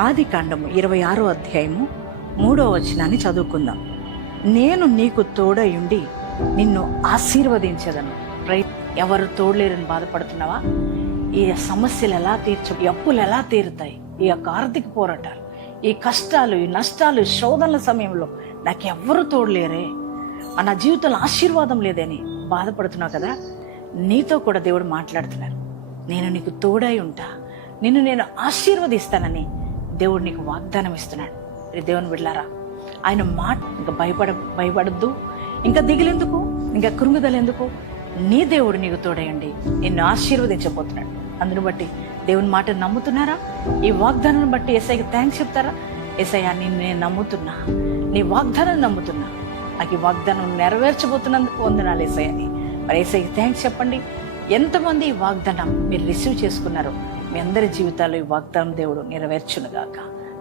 ఆదికాండము 26వ అధ్యాయము 3వ వచనాన్ని చదువుకుందాం. నేను నీకు తోడయుండి నిన్ను ఆశీర్వదించదను. ఎవరు తోడలేరని బాధపడుతున్నావా? ఈ సమస్యలు ఎలా ఈ అప్పులు ఎలా తీరుతాయి? ఈ యొక్క ఆర్థిక పోరాటాలు, ఈ కష్టాలు, ఈ నష్టాలు, శోధనల సమయంలో నాకు ఎవ్వరు తోడలేరే, నా జీవితంలో ఆశీర్వాదం లేదని బాధపడుతున్నావు కదా, నీతో కూడా దేవుడు మాట్లాడుతున్నారు. నేను నీకు తోడై ఉంటా, నిన్ను నేను ఆశీర్వదిస్తానని దేవుడు నీకు వాగ్దానం ఇస్తున్నాడు. దేవుని బిడ్డలారా, ఆయన మాట ఇంకా భయపడద్దు, ఇంకా దిగులెందుకు, ఇంకా కృంగుదలెందుకు? నీ దేవుడు నీకు తోడయండి నిన్ను ఆశీర్వదించబోతున్నాడు. అందును బట్టి దేవుని మాట నమ్ముతున్నారా? ఈ వాగ్దానాన్ని బట్టి యేసయ్యకి థ్యాంక్స్ చెప్తారా? యేసయ్యా, నిన్ను నేను నమ్ముతున్నా, నీ వాగ్దానాన్ని నమ్ముతున్నా, నాకు ఈ వాగ్దానం నెరవేర్చబోతున్నందుకు వందనాలు యేసయ్యని. మరి యేసయ్యకి థ్యాంక్స్ చెప్పండి. ఎంతమంది ఈ వాగ్దానం మీరు రిసీవ్ చేసుకున్నారో మీ అందరి జీవితాల్లో ఈ వాగ్దానం దేవుడు నెరవేర్చునుగాక.